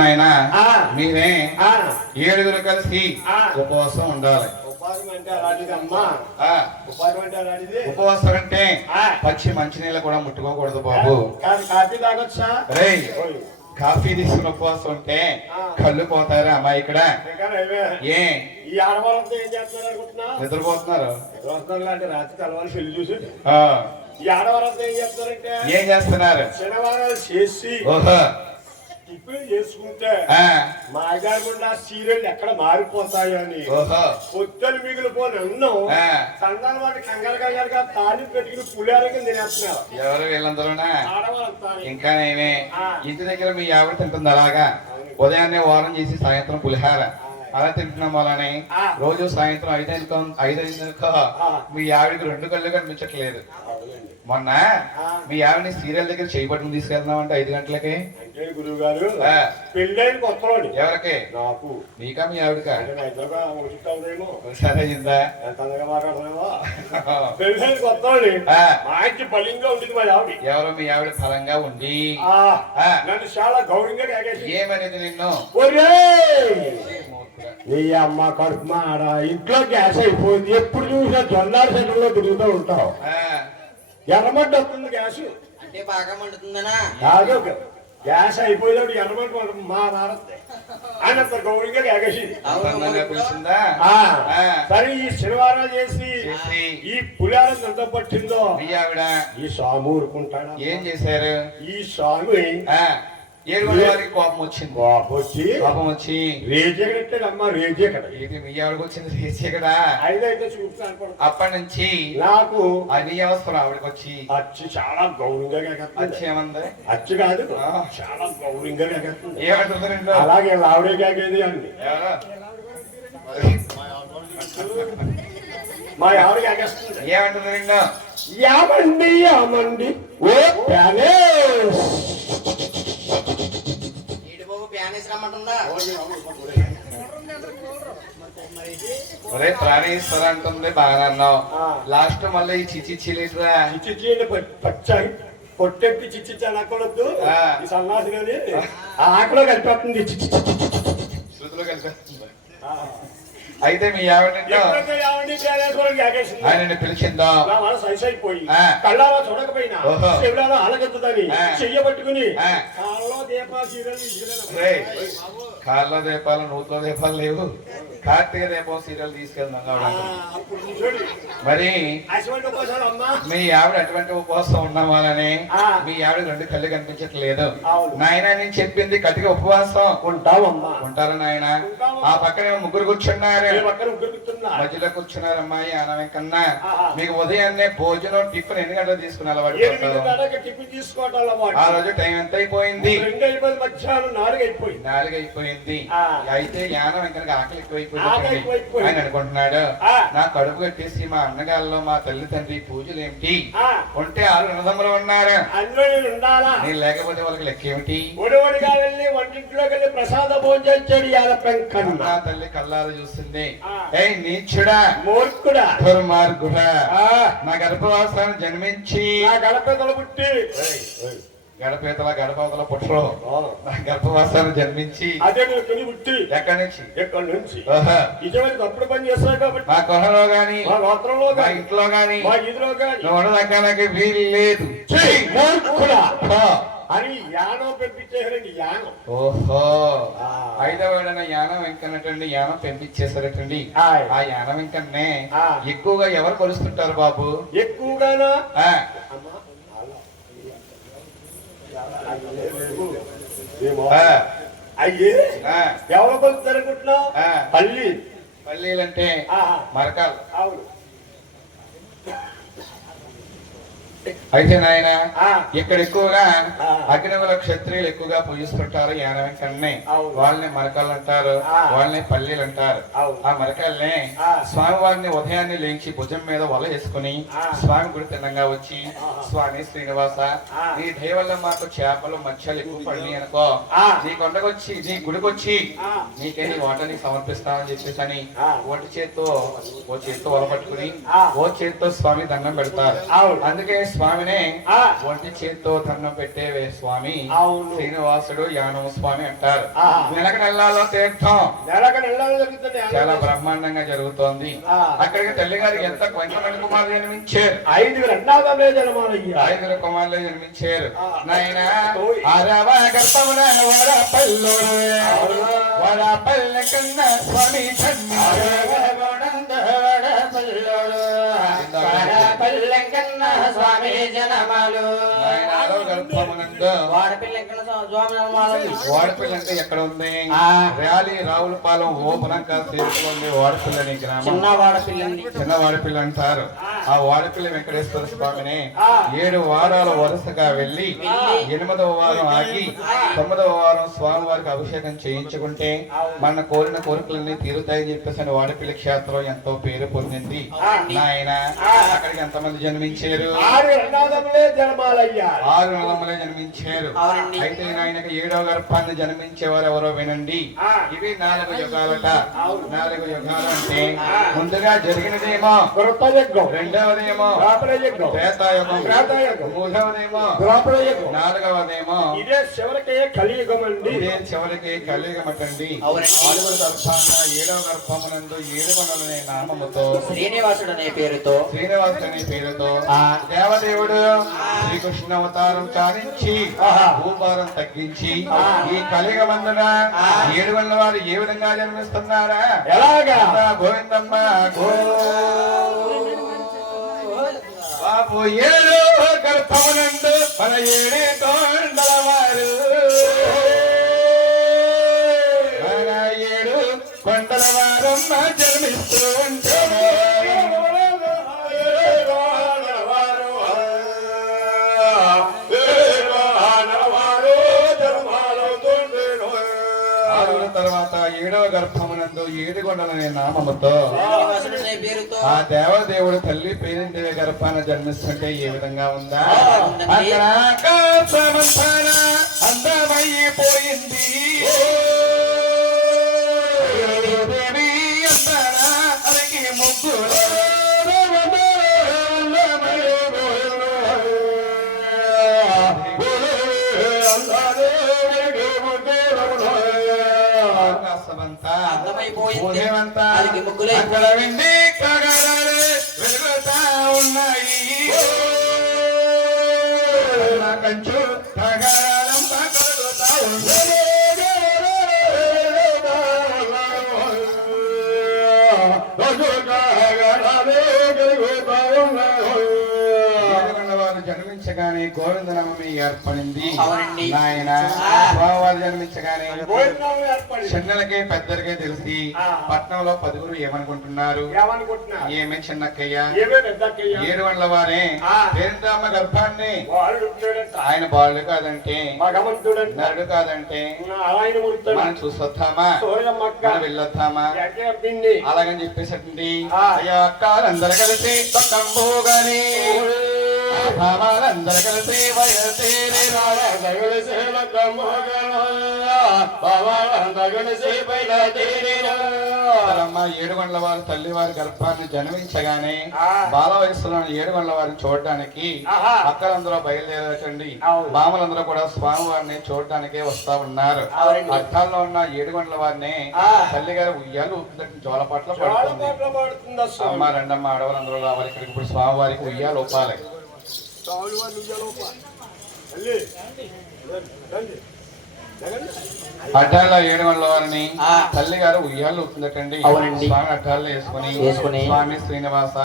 నాయన మీరే ఏడుగురు కలిసి ఉపవాసం ఉండాలి. ఉపవాసం అంటే పచ్చి మంచినీళ్ళు కూడా ముట్టుకోకూడదు బాబు. కాఫీ తీసుకుని ఉపవాసం ఉంటే కళ్ళు పోతారా అమ్మాయి ఇక్కడ? ఏ నిద్రపోతున్నారు? ఏం చేస్తున్నారు? శనివారాలు చేసి ఓహో ఇప్పుడు చేసుకుంటే మా అయ్యాకుండా సీరియల్ ఎక్కడ మారిపోతాయో అని పొత్తులు మిగిలిపోని అన్నం సందాల వాటి కంగారుగా తాళి పెట్టుకుని పులిహారకి తినేస్తున్నారు. ఎవరు వీళ్ళందరూనా? ఇంకా నేనే ఇంటి దగ్గర మీ ఆవిడ తింటుంది అలాగా. ఉదయాన్నే వారం చేసి సాయంత్రం పులిహార అలా తింటున్నాం వాళ్ళని. రోజు సాయంత్రం 5:05 మీ ఆవిడకి 2 కళ్ళు కనిపించట్లేదు. మొన్న మీ ఆవిడని సీరియల్ దగ్గర చేయబట్టుకుని తీసుకెళ్తున్నాం అంటే 5 గంటలకి. గురువు గారు పెళ్ళైన కొత్తలోని ఎవరికి? నాకు. నీకా మీ ఆవిడకా? సరే మాట్లాడుతున్నావా? పెళ్ళైన కొత్తలోని మంచి బలంగా ఉంటుంది మా ఆవిడ. ఎవరో మీ ఆవిడ బలంగా ఉండి నన్ను చాలా గౌరవంగా ఏమనేది నిన్ను? నీ అమ్మ కడుపు మాడ ఇంట్లో గ్యాస్ అయిపోయింది. ఎప్పుడు చూసినా జొన్నాడు సెంటర్లో తిరుగుతూ ఉంటావు. ఎర్రమడ్డ వస్తుంది గ్యాస్ అంటే బాగా మండుతుందనా? కాదు, గ్యాస్ అయిపోయేది ఎర్రమడ్డ మా మారద్దే అని అంత గౌరవంగా గ్యాగేసి. సరే ఈ శనివారాలు చేసి ఈ పులిహారం ఎంత పట్టిందో ఈ స్వామి ఊరుకుంటాడు. ఏం చేశారు? ఈ స్వామి 7 వారికి కోపం వచ్చింది. కోపం వచ్చి రేజెక్కడమ్మా రేజెక్కడ ఇది మీ ఆవిడకి వచ్చింది. రేజెక్కడ అయితే చూపుతాను. అప్పటి నుంచి నాకు అది అవసరం ఆవిడకి వచ్చి అచ్చి చాలా గౌరవంగా అచ్చి ఏమంది? అచ్చి కాదు చాలా గౌరవంగా ఏమంటుంది? అలాగే ఆవిడే కాగేది అండి. మా ఆవిడ కాగేస్తుంది. ఏమంటుంది నిన్ను? యామండి యామండి ఓ ప్యానేస్ ఒరే ప్రాణేశ్వర అంటుంది బాగా అన్నావు. లాస్ట్ మళ్ళీ ఈ చిచ్చిలేదురా. చిచ్చి పచ్చాయి పొట్టెక్కి చిచ్చి అనకూడదు. ఈ సన్నాసి కానీ ఆకలో కలిపేస్తుంది. శృతిలో కలిపేస్తుంది. అయితే మీ ఆవిడ ఆయన పిలిచిందా? అయిపోయి కళ్ళారా చూడకపోయినా చెవులారా ఆలగెత్తుదని చెయ్యబట్టుకుని కాళ్ళ దీపాలు నూతుల దీపాలు లేవు. కార్తీక దీపం సీరియల్ తీసుకెళ్దాం. మరి మీ ఆవిడ అటువంటి ఉపవాసం ఉన్నామని మీ ఆవిడ 2 కళ్ళు కనిపించట్లేదు. నాయన నేను చెప్పింది కటిక ఉపవాసం ఉంటారా నాయన? ఆ పక్కన 3 కూర్చున్నారు. మధ్యలో కూర్చున్నారు అమ్మాయి ఆనవం కన్నా. మీకు ఉదయాన్నే భోజనం టిఫిన్ ఎన్ని గంటలు తీసుకుని అలవాటు? ఆ రోజు టైం ఎంత అయిపోయింది? 4 అయిపోయింది. అయితే యానం ఇంకా ఆకలి ఎక్కువైపోయింది అని అనుకుంటున్నాడు. నా కడుపు కట్టేసి మా అన్నగాల్లో మా తల్లి తండ్రి పూజలు ఏమిటి ఉంటే 6 అన్నదమ్ములు ఉన్నారు. నేను లేకపోతే వాళ్ళకి లెక్క ఏమిటి? ప్రసాద భోజనం నా తల్లి కళ్ళారు చూస్తుంది. ఏ నీచుడా, మూర్ఖుడా, దుర్మార్గుడా, నా గర్భవాసాన్ని జన్మించి గడపేతలు పుట్టి గడపవతల పుట్టరు గర్భవాసాన్ని జన్మించి అదే పుట్టి ఎక్కడి నుంచి తప్పుడు పని చేస్తావు కాబట్టి మా కొహలో గాని మా గోత్రంలో మా ఇంట్లో గాని మా ఈదులో గాని ఉండదక్కడానికి వీలు లేదు అని యానం పెంపించేసారండి. యానం ఓహో 5వ ఏడన యానం వెంకన్నటండి యానం పెంపించేసారటండి. ఆ యానం వెంకన్నే ఎక్కువగా ఎవరు కొలుస్తుంటారు బాబు? ఎక్కువగానా అయ్యే ఎవరు కొలుస్తారు అనుకుంటున్నావు? పల్లీలంటే మరకాలు. అవును. అయితే నాయన ఇక్కడ ఎక్కువగా అగ్నివుల క్షత్రియులు ఎక్కువగా పూజిస్తుంటారు యాన వెంకన్నే. వాళ్ళని మరకలు అంటారు, వాళ్ళని పల్లీలు అంటారు. ఆ మరకల్ని స్వామివారిని ఉదయాన్నే లేచి భుజం మీద వల వేసుకుని స్వామి గుడి తిన్నంగా వచ్చి, స్వామి శ్రీనివాస నీ దయ వల్ల మాకు చేపలు మత్స్యాలు ఎక్కువ పడి అనుకో, నీ కొండకొచ్చి నీ గుడికొచ్చి నీకే నీ ఓటని సమర్పిస్తామని చెప్పేసి అని ఓ చేత్తో వల పట్టుకుని ఓ చేత్తో స్వామి దండం పెడతారు. అందుకే స్వామిని ఆ. ఒంటి చేత్తో దండం పెట్టేవే స్వామి అవును. శ్రీనివాసుడు యానవ స్వామి అంటారు. ఆ. నెలక నెలలో తీర్థం నెలకు నెలలు జరుగుతుంది. చాలా బ్రహ్మాండంగా జరుగుతోంది. ఆ. అక్కడికి తల్లి గారికి కొంతమంది కుమారులు జన్మించారు. 5 రెండవదే జన్మాలయ్యా. 5 కుమారులు జన్మించారు. ఆ. నాయన ఓయ్. అరవ గర్భమున వడపల్లె కన్నా స్వామి స్వామి జనమాలు గర్భమునందు వాడపిల్ల అంటే ఎక్కడ ఉంది? ర్యాలీ రావులపాలెం ఓపనంక చేతిలో ఉంది వాడపిల్ల అనే గ్రామం. చిన్న వాడపిల్లండి. చిన్న వాడపిల్ల అంటారు. ఆ వాడపిల్ల వెంకటేశ్వర స్వామిని 7 వారాల వరుసగా వెళ్లి 8వ వారం ఆగి 9వ వారం స్వామి వారికి అభిషేకం చేయించుకుంటే మన కోరిన కోరికలన్నీ తీరుతాయని చెప్పేసి అని వాడపిల్ల క్షేత్రం ఎంతో పేరు పొందింది. నాయన అక్కడికి ఎంతమంది జన్మించారు? 6 రెండవదే జన్మాలయ్యా. 6 నెలలే జన్మించారు. అవునండి. అయితే ఆయనకు 7వ గర్భాన్ని జన్మించేవారు ఎవరో వినండి. ఇవి 4 యుగాలట. 4 యుగాలు అంటే ముందుగా జరిగినదేమో కృతయుగం, రెండవదేమో ద్వాపరయుగం, త్రేతాయుగం, త్రేతాయుగం, మూడవదేమో ద్వాపరయుగం, 4వదేమో ఇదే చివరికి కలియుగం అండి. ఇదే చివరికి కలియుగమటండి. అవునండి. 4వ గర్భాన 7వ గర్భమునందు 7 కొనలనే నామముతో శ్రీనివాసుడు అనే పేరుతో శ్రీనివాసుడు అనే పేరుతో దేవదేవుడు శ్రీకృష్ణ అవతారం చాలించి భూభారం తగ్గించి ఈ కలియుగమందున 7 వారు ఏ విధంగా జన్మిస్తున్నారా? ఎలాగా? గోవిందమ్మ బాబు 7 గర్భమునందు 17 కొండల వారు మన 7 కొండల వారమ్మ జన్మిస్తూ ఉంటారు. తర్వాత 7వ గర్భమునందు 7 కొండలనే నామముతో శ్రీనివాసుడు అనే పేరుతో ఆ దేవదేవుడు తల్లి పేరింటి గర్భాన జన్మిస్తుంటే ఏ విధంగా ఉందా? అక్కడ ఆకాశమంతాన అందమైపోయింది. దేవి అంతాన అరకి ముగ్గులు అందమైపోయింది. అదికి ముగ్గులే. అక్కడ వెండి కగడాలు వెలుగుతా ఉన్నాయి. కంచు కగడాలంతా కలుగుతా ఉన్నాయి. వారు జన్మించగానే గోవిందనామం ఏర్పడింది. అవునండి. నాయన స్వామివారు జన్మించగానే భోజనం ఏర్పడింది. చిన్నలకే పెద్దలకే తెలిసి పట్నంలో 10గురు ఏమనుకుంటున్నారు? ఏమనుకుంటున్నా? ఏమే చిన్నక్కయ్య ఏమే పెద్దక్కయ్య? 7 వారే పేరుదామ గర్భాన్ని వాళ్ళు ఉంటాడంట. ఆయన బాలుడు కాదంటే భగవంతుడంట. నరుడు కాదంటే ఆయన ముడుతాడు. మనం చూసొద్దామా? సూర్యమ్మక్క మనం వెళ్ళొద్దామా? ఎక్కడింది? అలాగని చెప్పేసండి. అయ్యా అక్కలందరూ కలిసి తొక్కంబోగాని భావాలందరూ కలిసి బయలుదేరి అమ్మ 7 గంటల వారు తల్లి వారి గర్భాన్ని జన్మించగానే బాల వయస్సులో 7 గంటల వారిని చూడడానికి అక్కలందరూ బయలుదేరటండి. బామలందరూ కూడా స్వామి వారిని చూడడానికే వస్తా ఉన్నారు. అర్థాల్లో ఉన్న 7 గంటల వారిని తల్లి గారి ఉయ్యాలు జోలపాట్ల పడుతుంది. అమ్మ రెండమ్మ ఆడవాళ్ళందరూ రావాలి ఇక్కడికి. ఇప్పుడు స్వామి వారికి ఉయ్యాలు ఒప్పాలి. అడ్డాల్లో 7 గంటల వారిని తల్లి గారు ఉయ్యాలు ఊపుతుందటండి. అవునండి. స్వామి అడ్డాల్లో వేసుకుని వేసుకుని స్వామి శ్రీనివాస